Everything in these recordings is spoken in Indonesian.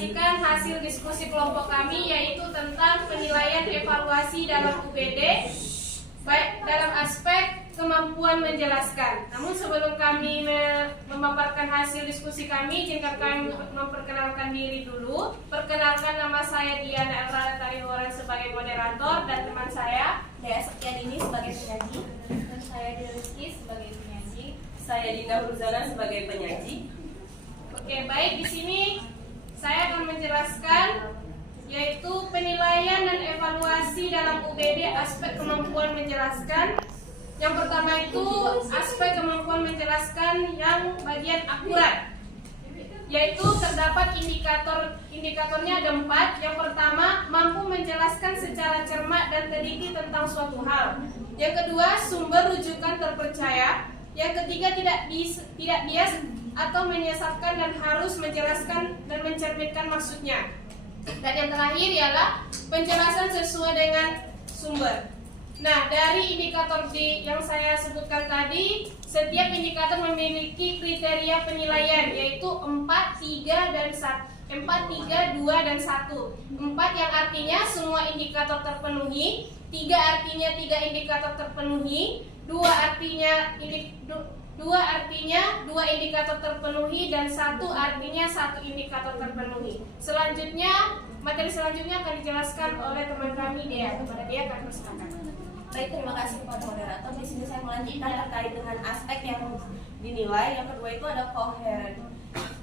menyaksikan hasil diskusi kelompok kami, yaitu tentang penilaian evaluasi dalam UPD baik dalam aspek kemampuan menjelaskan. Namun sebelum kami memaparkan hasil diskusi kami, izinkan kami memperkenalkan diri dulu. Perkenalkan, nama saya Diana Elrada Tarihoran sebagai moderator, dan teman saya Dea Septiadini sebagai penyaji, dan saya Dea Rizky sebagai penyaji. Saya Dina Hurzana sebagai penyaji. Oke, baik, di sini saya akan menjelaskan yaitu penilaian dan evaluasi dalam UPD aspek kemampuan menjelaskan. Yang pertama itu aspek kemampuan menjelaskan yang bagian akurat, yaitu terdapat indikatornya ada 4. Yang pertama, mampu menjelaskan secara cermat dan teliti tentang suatu hal. Yang kedua, sumber rujukan terpercaya. Yang ketiga, tidak bias atau menyesatkan dan harus menjelaskan dan mencerminkan maksudnya. Dan yang terakhir ialah penjelasan sesuai dengan sumber. Nah, dari indikator yang saya sebutkan tadi, setiap indikator memiliki kriteria penilaian, yaitu 4, 3, dan 1. 4, 3, 2, dan 1. 4 yang artinya semua indikator terpenuhi, 3 artinya 3 indikator terpenuhi, 2 artinya 2 indikator terpenuhi, dan 1 artinya 1 indikator terpenuhi. Selanjutnya, materi selanjutnya akan dijelaskan oleh teman kami Dea. Kepada Dea kami persilakan. baik, terima kasih kepada moderator. Di sini saya melanjutkan terkait dengan aspek yang dinilai. Yang kedua itu ada koheren.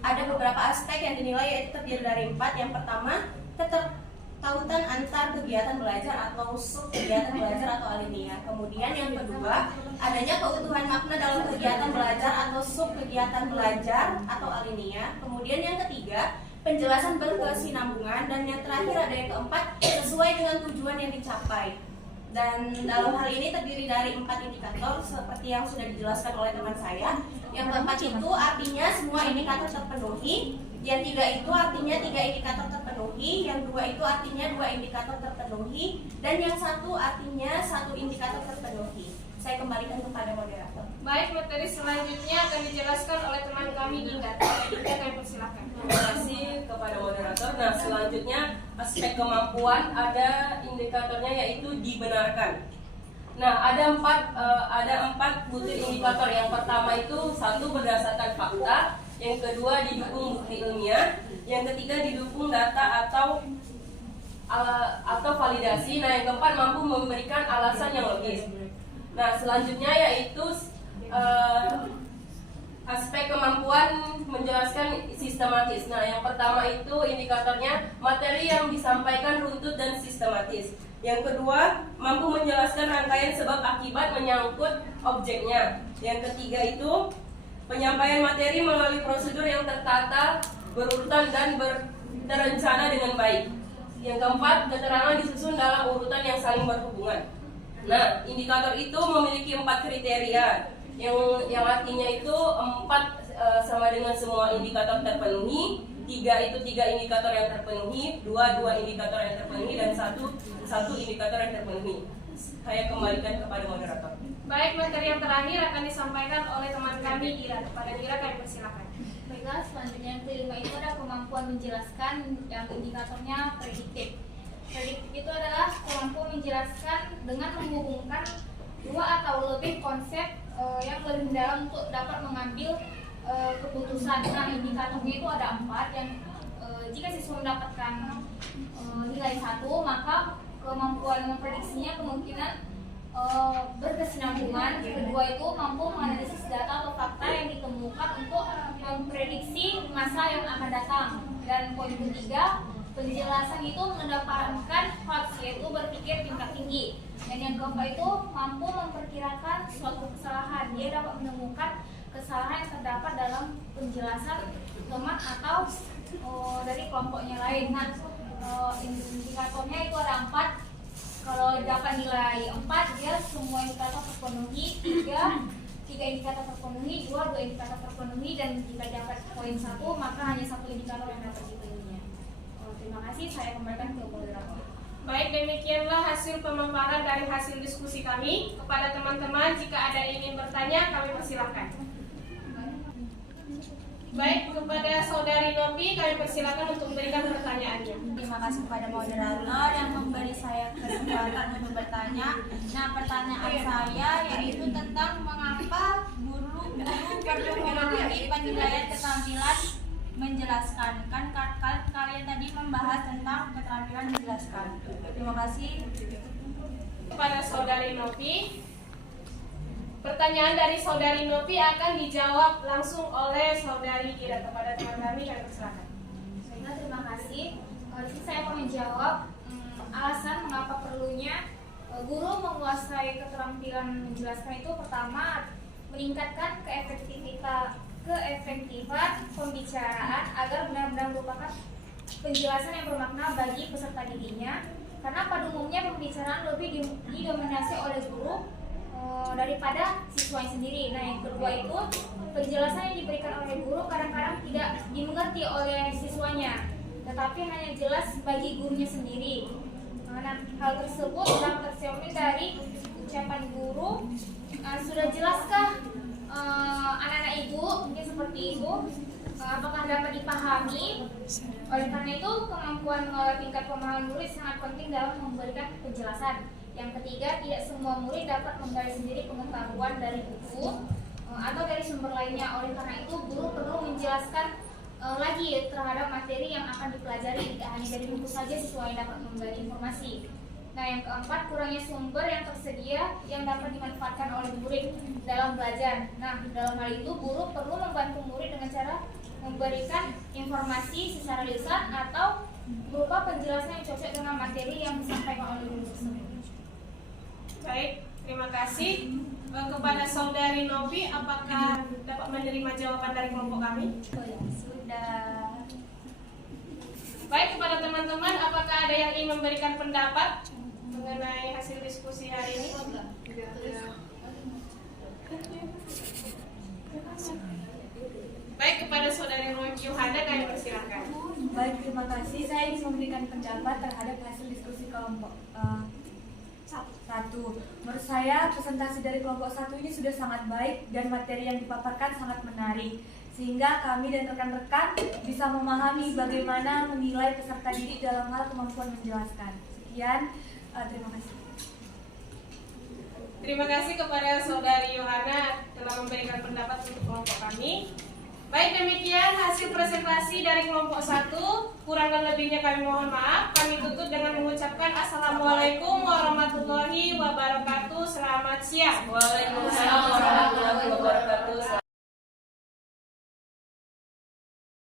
Ada beberapa aspek yang dinilai, yaitu terdiri dari 4. Yang pertama, keterkaitan antar kegiatan belajar atau sub kegiatan belajar atau alinea. Kemudian yang kedua, adanya keutuhan makna dalam kegiatan belajar atau sub kegiatan belajar atau alinea. Kemudian yang ketiga, penjelasan berkesinambungan. Dan yang terakhir ada yang keempat, sesuai dengan tujuan yang dicapai. Dan dalam hal ini terdiri dari 4 indikator seperti yang sudah dijelaskan oleh teman saya. Yang keempat itu artinya semua indikator terpenuhi. Yang 3 itu artinya 3 indikator terpenuhi. Yang 2 itu artinya 2 indikator terpenuhi. Dan yang 1 artinya 1 indikator terpenuhi. Saya kembalikan kepada moderator. Baik, materi selanjutnya akan dijelaskan oleh teman kami Dinda. Dinda, kami persilakan. Terima kasih kepada moderator. Nah, selanjutnya aspek kemampuan, ada indikatornya yaitu dibenarkan. Nah, ada 4 butir indikator. Yang pertama itu 1 berdasarkan fakta, yang kedua didukung bukti ilmiah, yang ketiga didukung data atau validasi. Nah, yang keempat mampu memberikan alasan yang logis. Nah, selanjutnya yaitu aspek kemampuan menjelaskan sistematis. Nah, yang pertama itu indikatornya materi yang disampaikan runtut dan sistematis. Yang kedua, mampu menjelaskan rangkaian sebab akibat menyangkut objeknya. Yang ketiga itu penyampaian materi melalui prosedur yang tertata, berurutan dan terencana dengan baik. Yang keempat, keterangan disusun dalam urutan yang saling berhubungan. Nah, indikator itu memiliki 4 kriteria yang artinya itu 4 sama dengan semua indikator terpenuhi, 3 itu 3 indikator yang terpenuhi, 2 indikator yang terpenuhi, dan 1 indikator yang terpenuhi. Saya kembalikan kepada moderator. Baik, materi yang terakhir akan disampaikan oleh teman kami Dira. Kepada Dira kami persilakan. Baiklah, selanjutnya yang kelima itu ada kemampuan menjelaskan yang indikatornya prediktif. Prediktif itu adalah kemampuan menjelaskan dengan menghubungkan 2 atau lebih konsep yang lebih mendalam untuk dapat mengambil keputusan. Nah, indikatornya itu ada 4 yang jika siswa mendapatkan nilai 1, maka kemampuan memprediksinya kemungkinan berkesinambungan. Kedua itu mampu menganalisis data atau fakta yang ditemukan untuk memprediksi masa yang akan datang. Dan poin ketiga, penjelasan itu mengedepankan facts, yaitu berpikir tingkat tinggi. Dan yang keempat itu mampu memperkirakan suatu kesalahan. Dia dapat menemukan kesalahan yang terdapat dalam penjelasan teman atau dari kelompoknya lain. Nah, indikatornya itu ada 4. Kalau dapat nilai 4, dia semua indikator terpenuhi. 3 indikator terpenuhi, 2 indikator terpenuhi, dan jika dapat poin 1, maka hanya 1 indikator yang dapat dipilihnya. Terima kasih, saya kembalikan ke moderator. Baik, demikianlah hasil pemaparan dari hasil diskusi kami. Kepada teman-teman, jika ada yang ingin bertanya, kami persilahkan. Baik, kepada Saudari Novi kami persilakan untuk memberikan pertanyaannya. Terima kasih kepada moderator yang memberi saya kesempatan untuk bertanya. Nah, pertanyaan saya yaitu tentang mengapa guru perlu memahami penilaian keterampilan menjelaskan. Kan kalian tadi membahas tentang keterampilan menjelaskan. Terima kasih. Kepada Saudari Novi, pertanyaan dari Saudari Novi akan dijawab langsung oleh Saudari Ira. Kepada teman kami persilakan. Baiklah, terima kasih. Di sini saya akan menjawab alasan mengapa perlunya guru menguasai keterampilan menjelaskan itu. Pertama, meningkatkan keefektifan pembicaraan agar benar-benar merupakan penjelasan yang bermakna bagi peserta didiknya. Karena pada umumnya pembicaraan lebih didominasi oleh guru daripada siswanya sendiri. Nah, yang kedua itu penjelasan yang diberikan oleh guru kadang-kadang tidak dimengerti oleh siswanya, tetapi hanya jelas bagi gurunya sendiri. Nah, hal tersebut dapat tercermin dari ucapan guru. Sudah jelaskah anak-anak ibu, mungkin seperti itu, apakah dapat dipahami? Oleh karena itu, kemampuan tingkat pemahaman murid sangat penting dalam memberikan penjelasan. Yang ketiga, tidak semua murid dapat menggali sendiri pengetahuan dari buku atau dari sumber lainnya. Oleh karena itu, guru perlu menjelaskan lagi terhadap materi yang akan dipelajari. Tidak hanya dari buku saja siswa yang dapat menggali informasi. Nah, yang keempat, kurangnya sumber yang tersedia yang dapat dimanfaatkan oleh murid dalam belajar. Nah, dalam hal itu, guru perlu membantu murid dengan cara memberikan informasi secara lisan atau berupa penjelasan yang cocok dengan materi yang disampaikan oleh guru tersebut. Baik, terima kasih. Kepada Saudari Novi, apakah dapat menerima jawaban dari kelompok kami? Sudah. Baik, kepada teman-teman, apakah ada yang ingin memberikan pendapat mengenai hasil diskusi hari ini? Baik, kepada Saudari Yohana kami persilakan. Baik, terima kasih. Saya ingin memberikan pendapat terhadap hasil diskusi kelompok 1. Menurut saya presentasi dari kelompok 1 ini sudah sangat baik dan materi yang dipaparkan sangat menarik, sehingga kami dan rekan-rekan bisa memahami bagaimana menilai peserta didik dalam hal kemampuan menjelaskan. Sekian, terima kasih. Terima kasih kepada Saudari Yohana telah memberikan pendapat untuk kelompok kami. Baik, demikian hasil presentasi dari kelompok 1. Kurang dan lebihnya kami mohon maaf. Kami tutup dengan mengucapkan Assalamualaikum warahmatullahi wabarakatuh. Selamat siang. Waalaikumsalam.